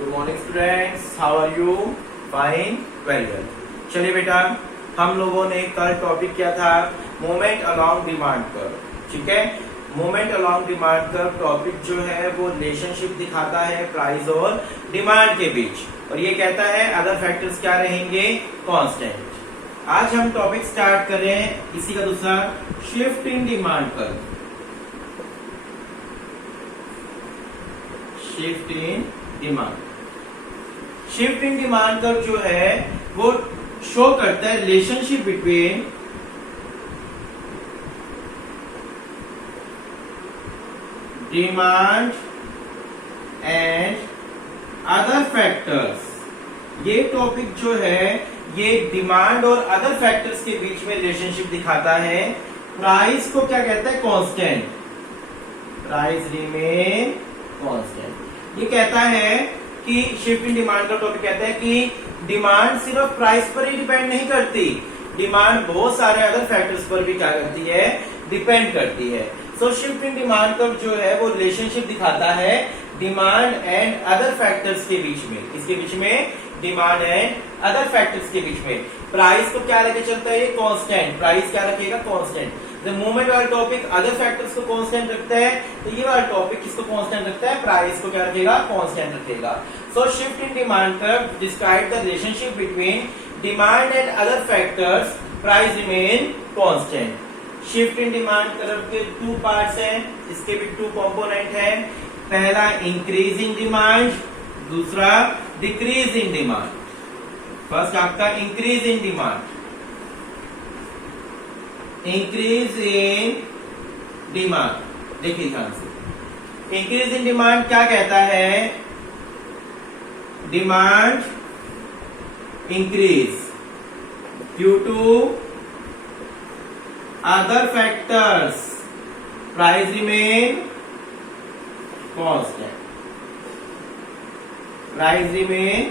Good morning students, how are you? Fine, very well. चलिए बेटा, हम लोगों ने कल टॉपिक किया था मोमेंट अलोंग डिमांड कर्व। ठीक है, moment along demand curve topic जो है वो रिलेशनशिप दिखाता है प्राइस और डिमांड के बीच, और ये कहता है अदर फैक्टर्स क्या रहेंगे? कांस्टेंट। आज हम टॉपिक स्टार्ट कर रहे हैं इसी का दूसरा, shift in demand curve. Shift in demand, shift in demand curve जो है वो शो करता है relationship between demand and other factors. ये टॉपिक जो है ये डिमांड और अदर फैक्टर्स के बीच में रिलेशनशिप दिखाता है। प्राइस को क्या कहता है? कांस्टेंट। Price remain constant. ये कहता है कि शिफ्ट इन डिमांड का टॉपिक कहता है कि डिमांड सिर्फ प्राइस पर ही डिपेंड नहीं करती, डिमांड बहुत सारे अदर फैक्टर्स पर भी क्या करती है? डिपेंड करती है। सो शिफ्ट इन डिमांड का जो है वो रिलेशनशिप दिखाता है डिमांड एंड अदर फैक्टर्स के बीच में। इसके बीच में डिमांड एंड अदर फैक्टर्स के बीच में प्राइस को क्या लेके चलता है? कांस्टेंट। प्राइस क्या रखेगा? कांस्टेंट। द मोमेंट वाला टॉपिक अदर फैक्टर्स को कांस्टेंट रखता है, तो ये वाला टॉपिक किसको कांस्टेंट रखता है? प्राइस को क्या रखेगा? कांस्टेंट रखेगा। So shift in demand curve describe the relationship between demand and other factors, price remain constant. Shift in demand curve के टू पार्ट्स हैं, इसके भी टू कंपोनेंट हैं। पहला इंक्रीज इन डिमांड, दूसरा डिक्रीज इन डिमांड। फर्स्ट आपका increase in demand. Increase in demand, देखिए ध्यान से, इंक्रीज इन डिमांड क्या कहता है? Demand increase due to other factors, price remain constant. Price remain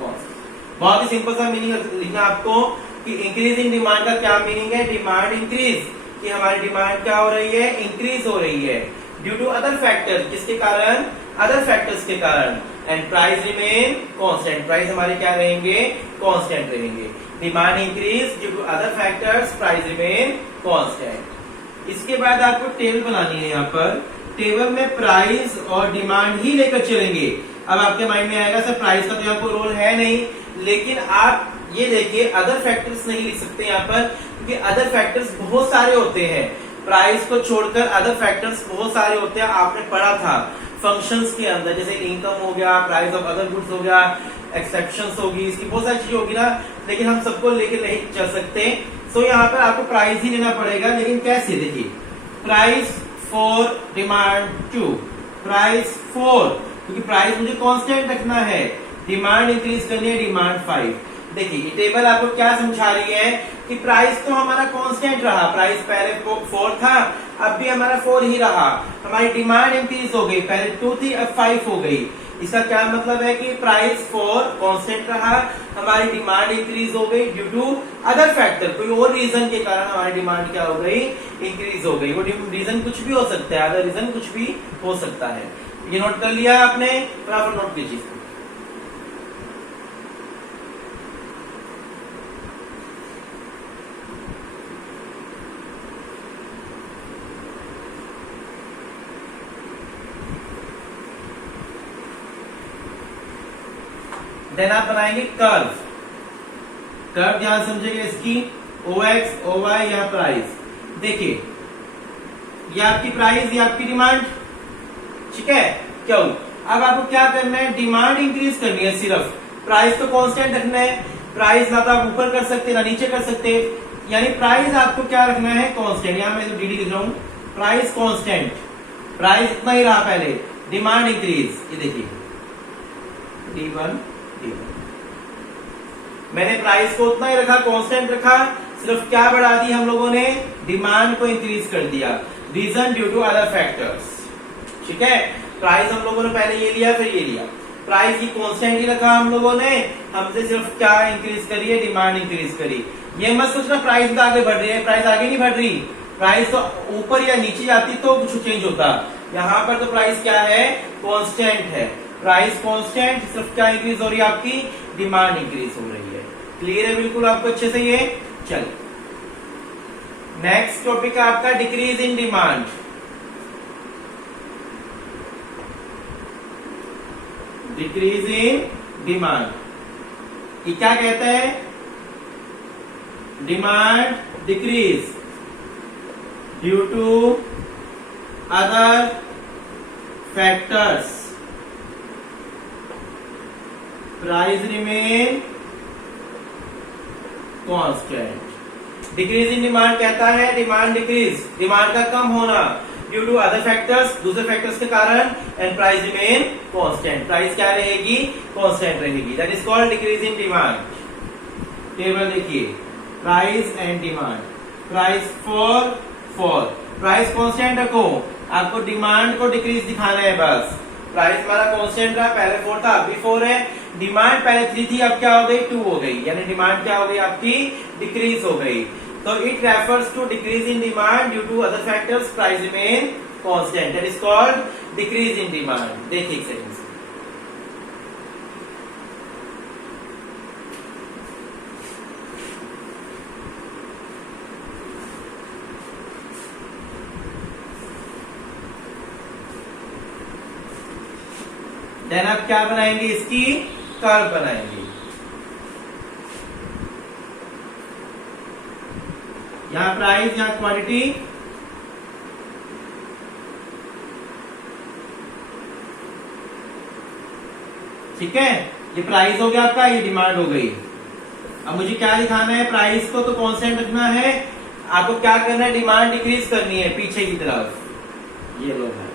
constant. बहुत ही सिंपल सा मीनिंग लिखना आपको कि इंक्रीज इन डिमांड का क्या मीनिंग है? डिमांड इंक्रीज, कि हमारी डिमांड क्या हो रही है? इंक्रीज हो रही है ड्यू टू अदर फैक्टर। किसके कारण? अदर फैक्टर्स के कारण। And price remain constant, price हमारे क्या रहेंगे? कांस्टेंट रहेंगे। Demand increase due to other factors, price remain constant. इसके बाद आपको टेबल बनानी है। यहाँ पर टेबल में प्राइस और डिमांड ही लेकर चलेंगे। अब आपके माइंड में आएगा सर प्राइस का तो यहाँ कोई रोल है नहीं, लेकिन आप ये देखिए अदर फैक्टर्स नहीं लिख सकते यहाँ पर, क्योंकि अदर फैक्टर्स बहुत सारे होते हैं। प्राइस को छोड़कर अदर फैक्टर्स बहुत सारे होते हैं। आपने पढ़ा था फंक्शंस के अंदर, जैसे इनकम हो गया, प्राइस ऑफ अदर गुड्स हो गया, एक्सेप्शंस होगी, इसकी बहुत सारी चीजें होगी ना, लेकिन हम सबको लेकर नहीं चल सकते। सो यहाँ पर आपको प्राइस ही लेना पड़ेगा, लेकिन कैसे? देखिए प्राइस फॉर डिमांड 2, प्राइस 4, क्योंकि प्राइस मुझे कांस्टेंट रखना है, डिमांड इंक्रीज करनी है, डिमांड 5। देखिए ये टेबल आपको क्या समझा रही है कि प्राइस तो हमारा कांस्टेंट रहा, प्राइस पहले 4 था, अब भी हमारा 4 ही रहा। हमारी डिमांड इंक्रीज हो गई, पहले 2 थी अब 5 हो गई। इसका क्या मतलब है कि प्राइस 4 कांस्टेंट रहा, हमारी डिमांड इंक्रीज हो गई ड्यू टू अदर फैक्टर। कोई और रीजन के कारण हमारी डिमांड क्या हो गई? इंक्रीज हो गई। वो रीजन कुछ भी हो सकता है, अदर रीजन कुछ भी हो सकता है। ये नोट कर लिया आपने? फटाफट नोट कीजिए। देन आप बनाएंगे कर्व। कर्व ध्यान समझिएगा इसकी, OX, OY या प्राइस। देखिए ये आपकी प्राइस, ये आपकी डिमांड, ठीक है? क्यों? अब आपको क्या करना है? डिमांड इंक्रीज करनी है सिर्फ, प्राइस तो कांस्टेंट रखना है। प्राइस ना तो आप ऊपर कर सकते ना नीचे कर सकते, यानी प्राइस आपको क्या रखना है? कांस्टेंट। यहां मैं DD लिख रहा हूं, प्राइस कांस्टेंट, प्राइस इतना ही रहा पहले, डिमांड इंक्रीज। ये देखिए D1, मैंने प्राइस को उतना ही रखा, कांस्टेंट रखा, सिर्फ क्या बढ़ा दी हम लोगों ने? डिमांड को इंक्रीज कर दिया। Reason due to other factors, ठीक है? प्राइस हम लोगों ने पहले ये लिया, फिर ये लिया, प्राइस की कांस्टेंट ही रखा हम लोगों ने, हमसे सिर्फ क्या इंक्रीज करी है? डिमांड इंक्रीज करी। ये मत सोचना प्राइस तो आगे बढ़ रही है, प्राइस आगे नहीं बढ़ रही, प्राइस तो ऊपर या नीचे जाती तो कुछ चेंज होता। यहाँ पर तो प्राइस क्या है? कांस्टेंट है। प्राइस कांस्टेंट, सिर्फ क्या इंक्रीज हो रही है आपकी, डिमांड इंक्रीज हो रही है। क्लियर है बिल्कुल आपको अच्छे से ये। चलिए नेक्स्ट टॉपिक है आपका decrease in demand. Decrease in demand ये क्या कहता है, demand decrease due to other factors, price remain constant. Decrease in demand कहता है डिमांड डिक्रीज, डिमांड का कम होना ड्यू टू अदर फैक्टर्स, दूसरे फैक्टर्स के कारण, and price remain constant, price क्या रहेगी, कांस्टेंट रहेगी, that is called decrease in demand. Table देखिए, price and demand, price for price constant रखो, आपको डिमांड को डिक्रीज दिखाना है बस। प्राइस हमारा कांस्टेंट रहा, पहले 4 था अभी 4 है, डिमांड पहले 3 थी अब क्या हो गई 2 हो गई, यानी डिमांड क्या हो गई आपकी डिक्रीज हो गई। तो it refers to decrease in demand due to other factors, price remain constant, that is called decrease in demand. देखिए एक सेकंड से, देन आप क्या बनाएंगे, इसकी कर्व बनाएंगे। यहां प्राइस, यहां क्वांटिटी, ठीक है, ये प्राइस हो गया आपका, ये डिमांड हो गई। अब मुझे क्या दिखाना है, प्राइस को तो कांस्टेंट रखना है, आपको क्या करना है, डिमांड डिक्रीज करनी है पीछे की तरफ, ये लो है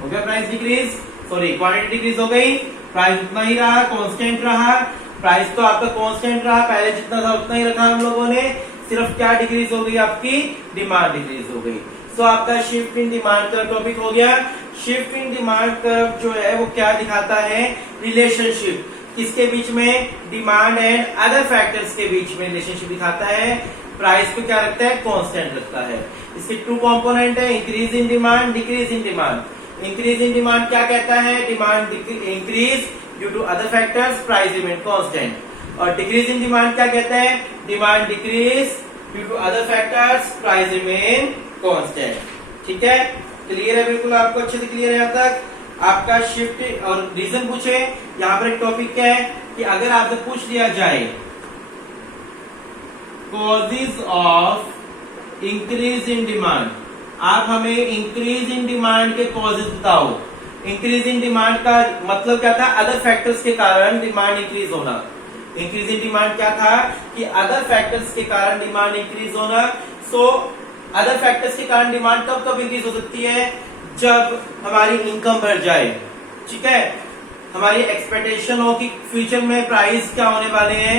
हो गया price decrease, sorry quantity decrease हो गई, प्राइस उतना ही रहा, कांस्टेंट रहा, प्राइस तो आपका कांस्टेंट रहा, पहले जितना था उतना ही रखा हम लोगों ने, सिर्फ क्या डिक्रीज हो गई आपकी, डिमांड डिक्रीज हो गई। सो आपका शिफ्ट इन डिमांड का टॉपिक हो गया। शिफ्ट इन डिमांड कर्व जो है वो क्या दिखाता है, रिलेशनशिप, किसके बीच में, डिमांड एंड अदर फैक्टर्स के बीच में रिलेशनशिप दिखाता है। प्राइस को क्या रखता है, कांस्टेंट रखता है। इसके 2 कंपोनेंट है, increase in demand, decrease in demand. Increase in demand क्या कहता है, demand increase due to other factors, price remain constant. और डिक्रीज इन डिमांड क्या कहता है, demand decrease due to other factors, price remain constant. ठीक है, क्लियर है बिल्कुल आपको अच्छे से क्लियर है यहाँ तक। आपका शिफ्ट और रीजन पूछे, यहाँ पर एक टॉपिक क्या है कि अगर आपसे पूछ लिया जाए causes of increase in demand, आप हमें इंक्रीज इन डिमांड के कॉजेज बताओ। इंक्रीज इन डिमांड का मतलब क्या था, अदर फैक्टर्स के कारण डिमांड इंक्रीज होना। इंक्रीज इन डिमांड क्या था कि अदर फैक्टर्स के कारण डिमांड इंक्रीज होना। सो अदर फैक्टर्स के कारण डिमांड कब कब इंक्रीज हो सकती है, जब हमारी इनकम बढ़ जाए। ठीक है, हमारी एक्सपेक्टेशन हो कि फ्यूचर में प्राइस क्या होने वाले हैं,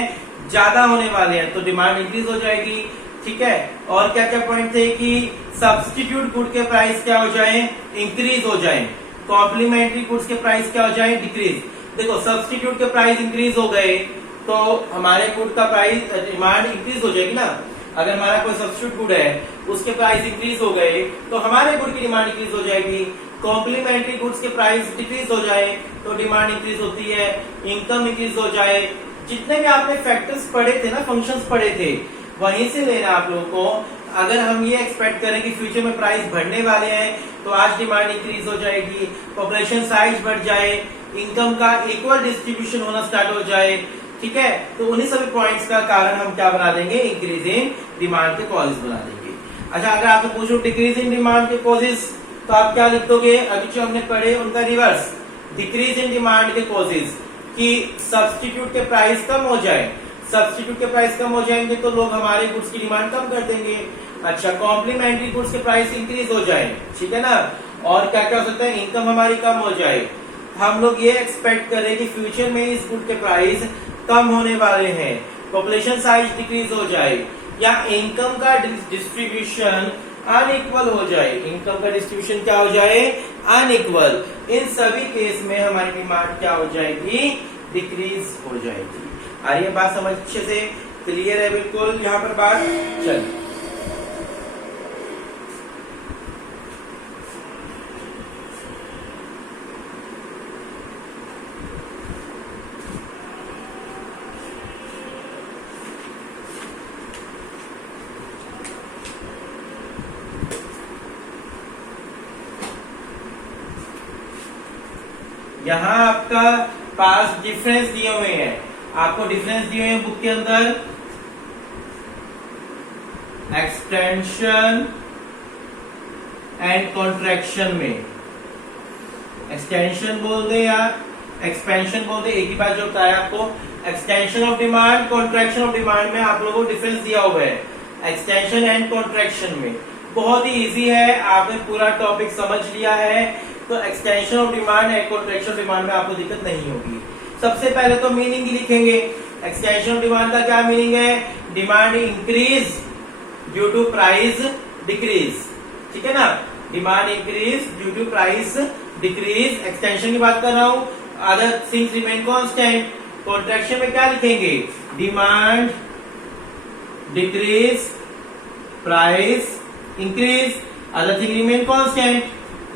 ज्यादा होने वाले हैं, तो डिमांड इंक्रीज हो जाएगी। ठीक है, और क्या क्या पॉइंट थे कि सब्स्टिट्यूट गुड के प्राइस क्या हो जाए, इंक्रीज हो जाए, कॉम्प्लीमेंट्री गुड्स के प्राइस क्या हो जाए, डिक्रीज। देखो सब्स्टिट्यूट के प्राइस इंक्रीज हो गए तो हमारे गुड का प्राइस, डिमांड इंक्रीज हो जाएगी ना। अगर हमारा कोई सब्स्टिट्यूट गुड है उसके प्राइस इंक्रीज हो गए तो हमारे गुड की डिमांड इंक्रीज हो जाएगी। कॉम्प्लीमेंट्री गुड्स के प्राइस डिक्रीज हो जाए तो डिमांड इंक्रीज होती है, इनकम इंक्रीज हो जाए। जितने भी आपने फैक्टर्स पढ़े थे ना, फंक्शंस पढ़े थे, वहीं से लेना आप लोगों को। अगर हम ये एक्सपेक्ट करें कि फ्यूचर में प्राइस बढ़ने वाले हैं तो आज डिमांड इंक्रीज हो जाएगी, पॉपुलेशन साइज बढ़ जाए, इनकम का इक्वल डिस्ट्रीब्यूशन होना स्टार्ट हो जाए। ठीक है, तो उन्हीं सभी पॉइंट्स का कारण हम क्या बना देंगे, इंक्रीज इन डिमांड के कॉजेज बना देंगे। अच्छा, अगर आपसे पूछो डिक्रीज इन डिमांड के कॉजेज, तो आप क्या लिख दोगे, अभी जो हमने पढ़े उनका रिवर्स। डिक्रीज इन डिमांड के कॉजेज कि सब्स्टिट्यूट के प्राइस कम हो जाए, सब्स्टिट्यूट के प्राइस कम हो जाएंगे तो लोग हमारे गुड्स की डिमांड कम कर देंगे। अच्छा, कॉम्प्लीमेंट्री गुड्स के प्राइस इंक्रीज हो जाए, ठीक है ना। और क्या क्या हो सकता है, इनकम हमारी कम हो जाए। हम लोग ये एक्सपेक्ट करें कि फ्यूचर में इस गुड के प्राइस कम होने वाले हैं, पॉपुलेशन साइज डिक्रीज हो जाए, या इनकम का डिस्ट्रीब्यूशन अनइक्वल हो जाए, इनकम का डिस्ट्रीब्यूशन क्या हो जाए, अनइक्वल। इन सभी केस में हमारी डिमांड क्या हो जाएगी, डिक्रीज हो जाएगी। आ रही है बात समझ अच्छे से, क्लियर है बिल्कुल यहाँ पर बात। चल यहाँ आपका पास डिफरेंस दिए हुए हैं, आपको डिफरेंस दिए हुए हैं बुक के अंदर, एक्सटेंशन एंड कॉन्ट्रैक्शन में। एक्सटेंशन बोल दे या एक्सपेंशन बोल दे, एक ही बात जो बताया आपको। Extension of demand, contraction of demand में आप लोगों को डिफरेंस दिया हुआ है एक्सटेंशन एंड कॉन्ट्रैक्शन में। बहुत ही इजी है, आपने पूरा टॉपिक समझ लिया है, तो extension of demand and contraction of demand में आपको दिक्कत नहीं होगी। सबसे पहले तो मीनिंग ही लिखेंगे। एक्सटेंशन ऑफ डिमांड का क्या मीनिंग है? Demand increase due to price decrease, ठीक है ना। Demand increase due to price decrease, extension की बात कर रहा हूं। Other things remain constant. Contraction में क्या लिखेंगे? Demand decrease price increase, other thing remain constant.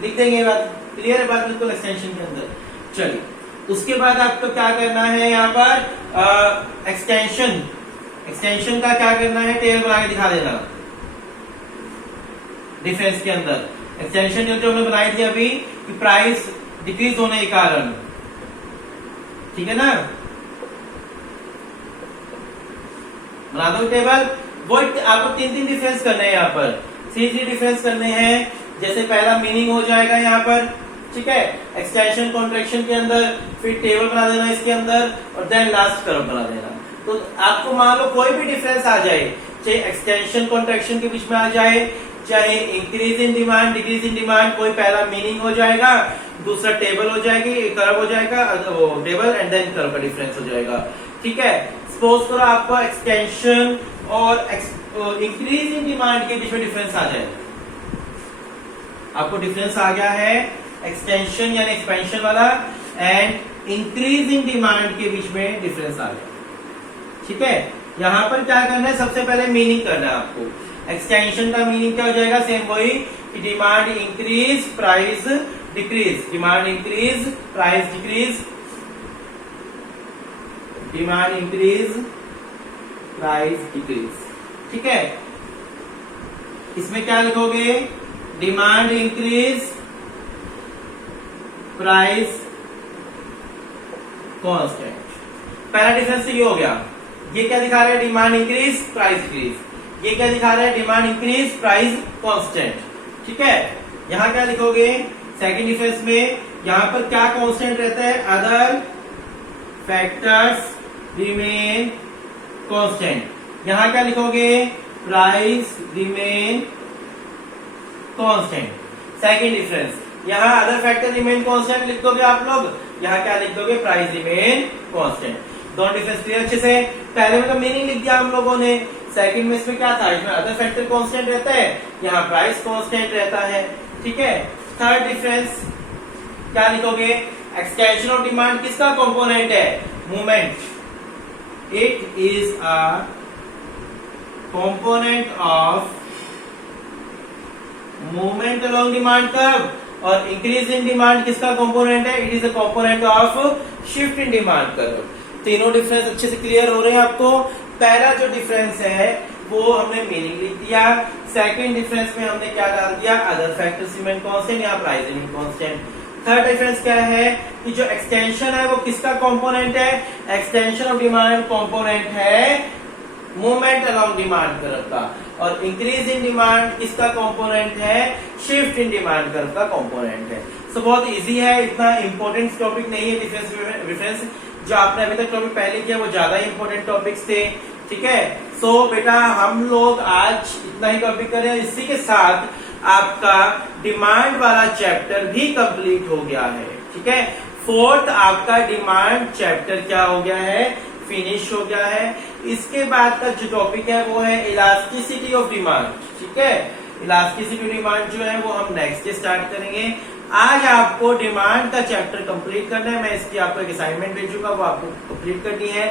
लिख देंगे, बात क्लियर है, बात बिल्कुल एक्सटेंशन के अंदर। चलिए उसके बाद आपको क्या करना है यहाँ पर एक्सटेंशन। एक्सटेंशन का क्या करना है? टेबल बना के दिखा देना डिफरेंस के अंदर। एक्सटेंशन जो हमने बनाई थी अभी कि प्राइस डिक्रीज होने के कारण, ठीक है ना। बना दो टेबल। वो आपको तीन डिफरेंस करने हैं यहाँ पर, थ्री डिफरेंस करने हैं। जैसे पहला मीनिंग हो जाएगा यहाँ पर, ठीक है, एक्सटेंशन कॉन्ट्रैक्शन के अंदर, फिर टेबल बना देना इसके अंदर, और देन लास्ट कर्व बना देना। तो आपको मान लो कोई भी डिफरेंस आ जाए, चाहे एक्सटेंशन कॉन्ट्रैक्शन के बीच में आ जाए, चाहे increase in demand decrease in demand, कोई पहला मीनिंग हो जाएगा, दूसरा टेबल हो जाएगी, कर्व हो जाएगा, वो टेबल एंड देन कर्व का डिफरेंस हो जाएगा, ठीक है। सपोज करो आपको एक्सटेंशन और इंक्रीज इन डिमांड के बीच में डिफरेंस आ जाए। आपको डिफरेंस आ गया है एक्सटेंशन यानी एक्सपेंशन वाला एंड इंक्रीज इन डिमांड के बीच में डिफरेंस आ गया, ठीक है। यहां पर क्या करना है? सबसे पहले मीनिंग करना है आपको। एक्सटेंशन का मीनिंग क्या हो जाएगा? सेम वही कि demand increase price decrease, demand increase price decrease, demand increase price decrease, ठीक है। इसमें क्या लिखोगे? Demand increase price constant. पहला डिफरेंस ये हो गया। ये क्या दिखा रहा है? Demand increase price decrease. ये क्या दिखा रहा है? डिमांड इंक्रीज प्राइस कांस्टेंट, ठीक है। यहां क्या लिखोगे? सेकंड डिफरेंस में यहां पर क्या कांस्टेंट रहता है? Other factors remain constant. यहां क्या लिखोगे? Price remain constant. Second difference, यहाँ अदर फैक्टर रिमेन कांस्टेंट लिख दोगे आप लोग, यहाँ क्या लिख दोगे? Price remain constant. दोनों डिफरेंस क्लियर अच्छे से। पहले में तो मीनिंग लिख दिया हम लोगों ने, सेकंड में इसमें क्या था? इसमें अदर फैक्टर कांस्टेंट रहता है, यहाँ प्राइस कांस्टेंट रहता है, ठीक है। थर्ड डिफरेंस क्या लिखोगे? एक्सटेंशन ऑफ डिमांड किसका कंपोनेंट है? Movement. It is a component of movement along demand curve. और इंक्रीज इन डिमांड किसका कंपोनेंट है? It is a component of shift in demand curve. तीनों डिफरेंस अच्छे से क्लियर हो रहे हैं आपको। पहला जो डिफरेंस है वो हमने मीनिंग लिख दिया। सेकंड डिफरेंस में हमने क्या डाल दिया? अदर फैक्टर्स रिमेन कांस्टेंट या price remain constant. Third difference क्या है कि जो एक्सटेंशन है वो किसका कंपोनेंट है? एक्सटेंशन ऑफ डिमांड कंपोनेंट है मूवमेंट अलोंग डिमांड कर्व का। और इंक्रीज इन डिमांड किसका कंपोनेंट है? शिफ्ट इन डिमांड कर्व का कंपोनेंट है। सो बहुत इजी है, इतना इंपॉर्टेंट टॉपिक नहीं है। डिफरेंस जो आपने अभी तक टॉपिक पहले किया वो ज्यादा इंपॉर्टेंट टॉपिक्स थे, ठीक है। सो बेटा हम लोग आज इतना ही टॉपिक करें। इसी के साथ आपका डिमांड वाला चैप्टर भी कंप्लीट हो गया है, ठीक है। फोर्थ आपका डिमांड चैप्टर क्या हो गया है? फिनिश हो गया है। इसके बाद का जो टॉपिक है वो है इलास्टिसिटी ऑफ डिमांड, ठीक है। इलास्टिसिटी ऑफ डिमांड जो है वो हम नेक्स्ट डे स्टार्ट करेंगे। आज आपको डिमांड का चैप्टर कंप्लीट करना है। मैं इसकी आपको एक असाइनमेंट भेजूंगा, वो आपको कंप्लीट करनी है।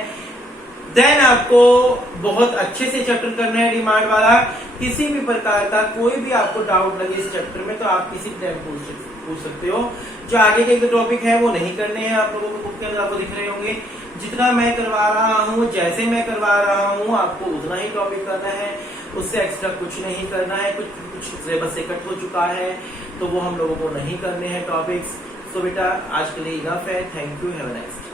देन आपको बहुत अच्छे से चैप्टर करना है डिमांड वाला। किसी भी प्रकार का कोई भी आपको डाउट लगे इस चैप्टर में तो आप किसी टाइम पूछ सकते हो। जो आगे के टॉपिक है वो नहीं करने हैं आप लोगों को, बुक के अंदर आपको दिख रहे होंगे। जितना मैं करवा रहा हूँ, जैसे मैं करवा रहा हूँ, आपको उतना ही टॉपिक करना है, उससे एक्स्ट्रा कुछ नहीं करना है। कुछ सिलेबस से कट हो चुका है तो वो हम लोगों को नहीं करने हैं टॉपिक्स। सो बेटा आज के लिए इनफ है। Thank you, have a nice day.